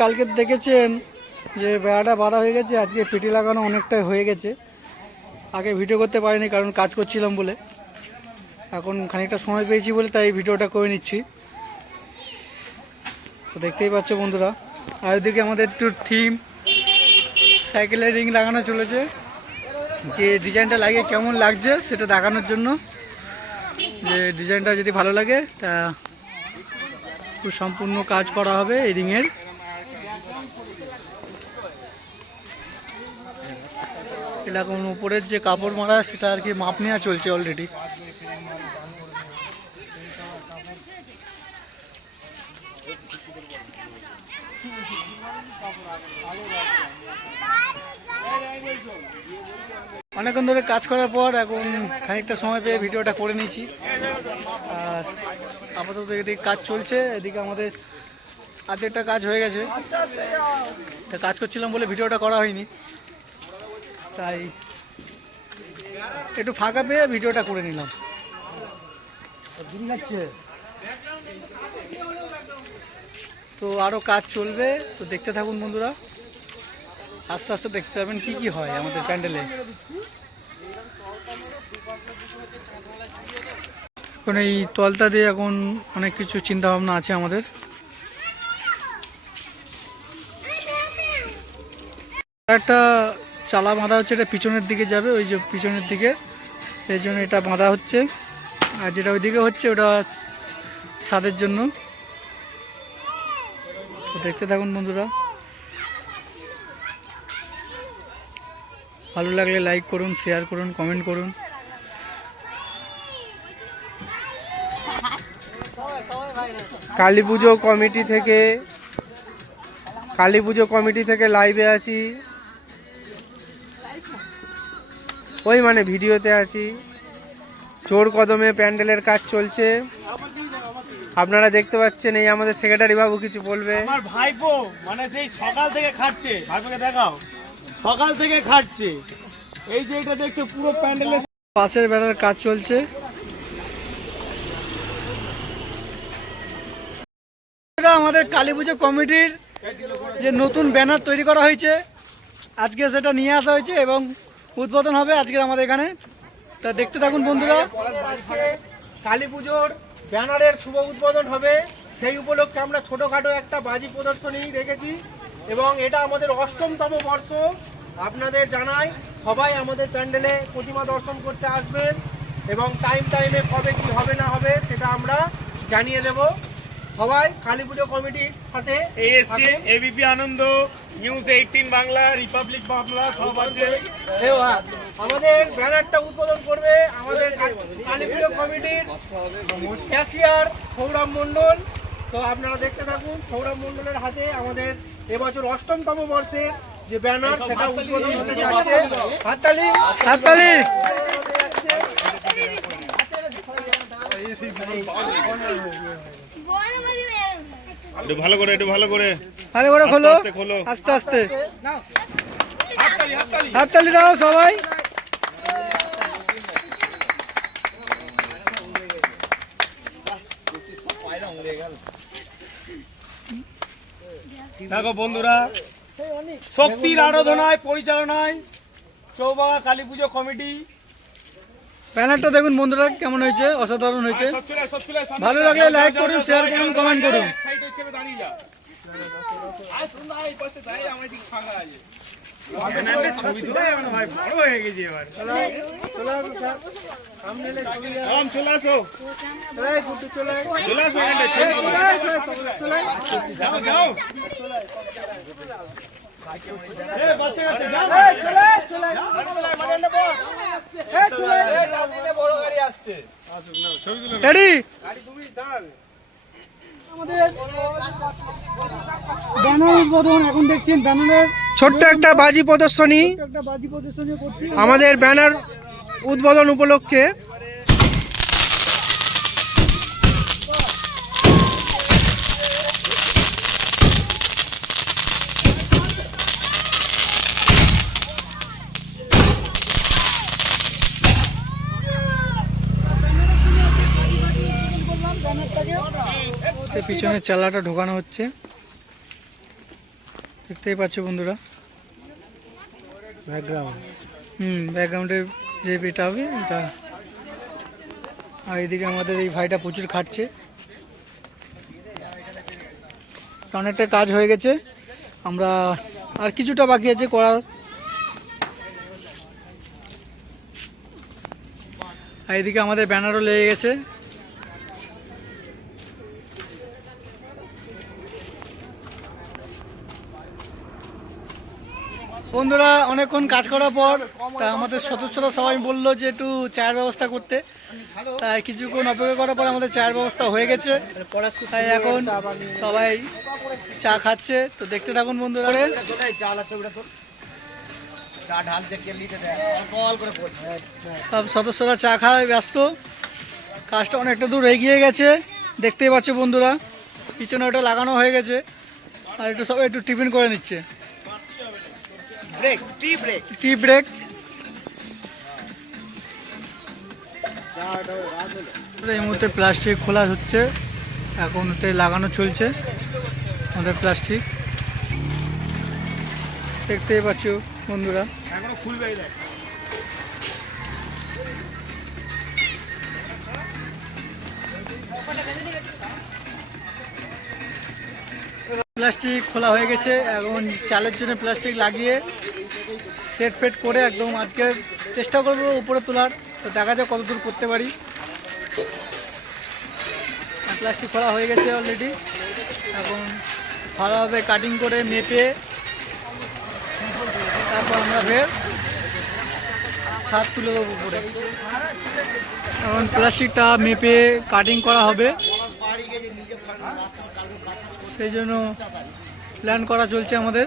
কালকে দেখেছেন যে বেড়াটা বাঁধা হয়ে গেছে, আজকে পিটি লাগানো অনেকটাই হয়ে গেছে। আগে ভিডিও করতে পারিনি, কারণ কাজ করছিলাম বলে। এখন খানিকটা সময় পেয়েছি বলে তাই ভিডিওটা করে নিচ্ছি। তো দেখতেই পাচ্ছ বন্ধুরা, আর ওদিকে আমাদের একটু থিম সাইকেলের রিং লাগানো চলেছে। যে ডিজাইনটা লাগে, কেমন লাগছে সেটা দেখানোর জন্য। যে ডিজাইনটা যদি ভালো লাগে, তা পুরো সম্পূর্ণ কাজ করা হবে এই রিংয়ের এখন উপরের যে কাপড় মারা, সেটা আর কি মাপ নেওয়া চলছে অলরেডি অনেকক্ষণ ধরে কাজ করার পর এখন খানিকটা সময় পেয়ে ভিডিওটা করে নিয়েছি। আর আপাতত এদিকে কাজ চলছে, এদিকে আমাদের আর্ধেকটা কাজ হয়ে গেছে। তা কাজ করছিলাম বলে ভিডিওটা করা হয়নি। তাই একটু ফাঁকা পেয়ে ভিডিওটা করে নিলাম। তো আরও কাজ চলবে তো দেখতে থাকুন বন্ধুরা। আস্তে আস্তে দেখতে পাবেন কি কি হয় আমাদের প্যান্ডেলে। এখন এই তলতা দিয়ে এখন অনেক কিছু চিন্তা ভাবনা আছে আমাদের। একটা চালা বাঁধা হচ্ছে, এটা পিছনের দিকে যাবে, ওই যে পিছনের দিকে। এই জন্য এটা বাঁধা হচ্ছে। আর যেটা ওইদিকে হচ্ছে, ওটা ছাদের জন্য। দেখতে থাকুন বন্ধুরা। ভালো লাগলে লাইক করুন শেয়ার করুন কমেন্ট করুন। কালী পুজো কমিটি থেকে, কালী পুজো কমিটি থেকে লাইভে আছি। ওই মানে ভিডিওতে আছি। চোর কদমে প্যান্ডেলের কাজ চলছে। আপনারা দেখতে পাচ্ছেন এই আমাদের সেক্রেটারি বাবু কিছু বলবে। আমার ভাইপো মানে সেই সকাল থেকে খাটছে। ভাইপোকে দেখাও। সকাল থেকে খাটছে। এই যে এটা দেখছ পুরো প্যান্ডেলের পাশের বেড়ার কাজ চলছে। এটা আমাদের কালী পুজো কমিটির যে নতুন ব্যানার তৈরি করা হয়েছে। আজকে সেটা নিয়ে আসা হয়েছে এবং উদ্বোধন হবে আজকে আমাদের এখানে। তা দেখতে থাকুন বন্ধুরা। কালী পুজোর ব্যানারের শুভ উদ্বোধন হবে। সেই উপলক্ষে আমরা ছোটখাটো একটা বাজি প্রদর্শনী রেখেছি এবং এটা আমাদের অষ্টমতম বর্ষ। আপনাদের জানাই সবাই আমাদের প্যান্ডেলে প্রতিমা দর্শন করতে আসবেন এবং টাইম টাইমে কবে কি হবে না হবে সেটা আমরা জানিয়ে দেব। সবাই কালী পুজো কমিটির সাথে ABP Ananda news eighteen Bangla Republic Bangla সব আছে। আমাদের ব্যানারটা উদ্বোধন করবে আমাদের কা- কালী কমিটির ক্যাশিয়ার সৌরভ মণ্ডল। তো আপনারা দেখতে থাকুন সৌরভ মণ্ডলের হাতে আমাদের এবছর অষ্টমতম বর্ষের যে ব্যানার সেটা উদ্বোধন হতে যাচ্ছে। হাততালি। হাততালি। ভালো করে একটু ভালো করে। ভালো করে খোলো। আস্তে খোলো। আস্তে আস্তে। হাততালি দাও সবাই। দেখো বন্ধুরা শক্তির আরাধনায় পরিচালনায় চৌবাগা কালী পুজো কমিটি। ব্যানারটা দেখুন বন্ধুরা কেমন হয়েছে? অসাধারণ হয়েছে। ভালো লাগলে যা, করুন, যা, করুন, যা, করুন। রেডি ব্যানার উদ্বোধন এখন দেখছেন ব্যানারের ছোট্ট একটা বাজি প্রদর্শনী আমাদের ব্যানার উদ্বোধন উপলক্ষে। পিছনের চালাটা ঢোকানো হচ্ছে। দেখতেই পাচ্ছ বন্ধুরা। ব্যাকগ্রাউন্ড হুম ব্যাকগ্রাউন্ডে যে এটা হবে এটা। আর এদিকে আমাদের এই ভাইটা প্রচুর খাটছে। অনেকটা কাজ হয়ে গেছে আমরা আর কিছুটা বাকি আছে করার। আর এদিকে আমাদের ব্যানারও লেগে গেছে। বন্ধুরা, অনেকক্ষণ কাজ করার পর, তা আমাদের সদস্যরা সবাই বলল যে একটু চায়ের ব্যবস্থা করতে। তাই কিছুক্ষণ অপেক্ষা করার পর আমাদের চায়ের ব্যবস্থা হয়ে গেছে। তাই এখন সবাই চা খাচ্ছে। তো দেখতে থাকুন বন্ধুরা। সব সদস্যরা চা খাওয়ায় ব্যস্ত। কাজটা অনেকটা দূর এগিয়ে গেছে। দেখতেই পাচ্ছ বন্ধুরা, পিছনে ওটা লাগানো হয়ে গেছে। আর একটু সবাই একটু টিফিন করে নিচ্ছে। Break tea break tea break এই মুহূর্তে প্লাস্টিক খোলা হচ্ছে। এখন ওতে লাগানো চলছে আমাদের প্লাস্টিক। দেখতেই পাচ্ছ বন্ধুরা। প্লাস্টিক খোলা হয়ে গেছে। এখন চালের জন্য প্লাস্টিক লাগিয়ে সেট ফেট করে একদম আজকের চেষ্টা করব উপরে তোলার। তো দেখা যাক কত দূর করতে পারি। প্লাস্টিক খোলা হয়ে গেছে অলরেডি এখন ভালোভাবে কাটিং করে মেপে তারপর আমরা ফের ছাদ তুলে দেবো উপরে। এখন প্লাস্টিকটা মেপে কাটিং করা হবে। সেই জন্য প্ল্যান করা চলছে আমাদের।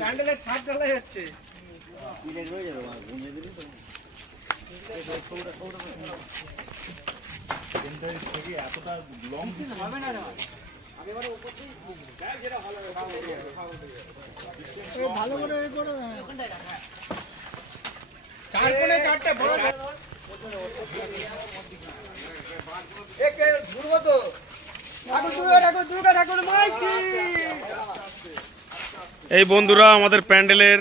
প্যান্ডেলের ছাদ ঢালা যাচ্ছে ভালো করে করে চার কোণে চারটে বড় একে ঘুরবো তো ঠাকুর দুর্গা ঠাকুর দুর্গা ঠাকুর মাইকি এই বন্ধুরা আমাদের প্যান্ডেলের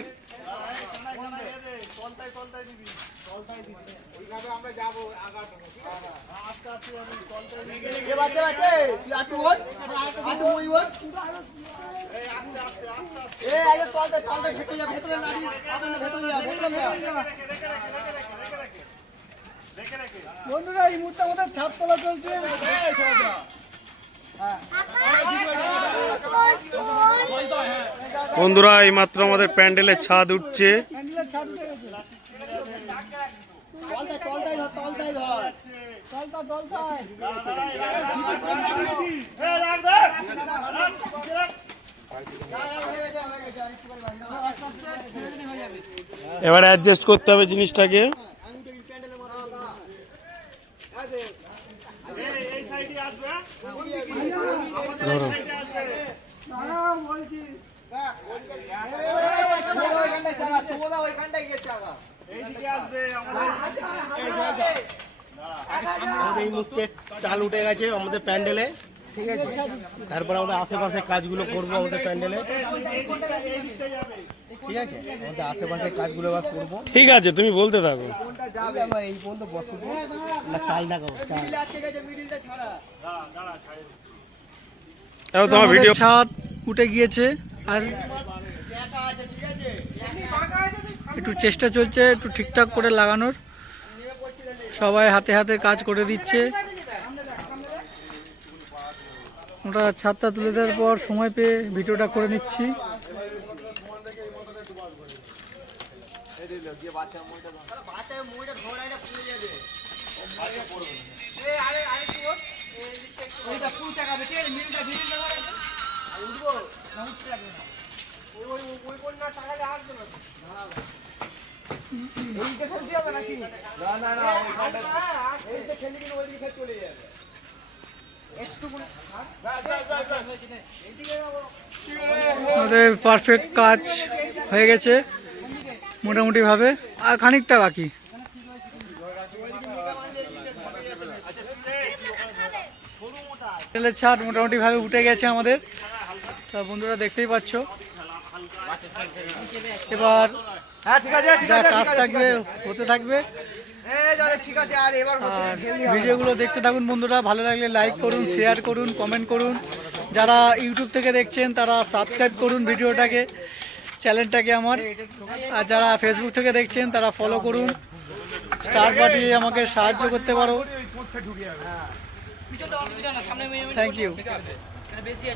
বন্ধুরা এই মুহূর্তে আমাদের ছাদ তোলা চলছে। বন্ধুরা এই মাত্র আমাদের প্যান্ডেলের ছাদ উঠছে। এবার অ্যাডজাস্ট করতে হবে জিনিসটাকে। এই মুহূর্তে চাল উঠে গেছে আমাদের প্যান্ডেলে, ঠিক আছে? তারপর আমরা আশেপাশে কাজগুলো করব আমাদের প্যান্ডেলে। ঠিক আছে আমাদের আশেপাশে কাজগুলো এবার করব। ঠিক আছে তুমি বলতে থাকো। আমরা এই পর্যন্ত বসবো না চাল দেখাবো চাল। তোমার ভিডিও ছাদ উঠে গিয়েছে আর একটু চেষ্টা চলছে একটু ঠিকঠাক করে লাগানোর। সবাই হাতে হাতে কাজ করে দিচ্ছে। ওটা ছাদটা তুলে দেওয়ার পর সময় পেয়ে ভিডিওটা করে নিচ্ছি। ওই ওই- ওই বন্যা টাকাটা আসবে না এইদিকে খেলতে হবে নাকি না না না এইদিকে খেলে কিন্তু ওইদিকে চলে যাবে আমাদের পারফেক্ট কাজ হয়ে গেছে মোটামুটিভাবে আর খানিকটা বাকি। তেলের ছাদ মোটামুটিভাবে উঠে গেছে আমাদের। তা বন্ধুরা দেখতেই পাচ্ছ। এবার হ্যাঁ যা কাজ থাকবে হতে থাকবে। আর ভিডিওগুলো দেখতে থাকুন বন্ধুরা ভালো লাগলে লাইক করুন শেয়ার করুন কমেন্ট করুন। যারা ইউটিউব থেকে দেখছেন তারা সাবস্ক্রাইব করুন ভিডিওটাকে। চ্যানেলটাকে আমার। আর যারা ফেসবুক থেকে দেখছেন, তারা ফলো করুন। স্টার পাঠিয়ে আমাকে সাহায্য করতে পারো। Thank you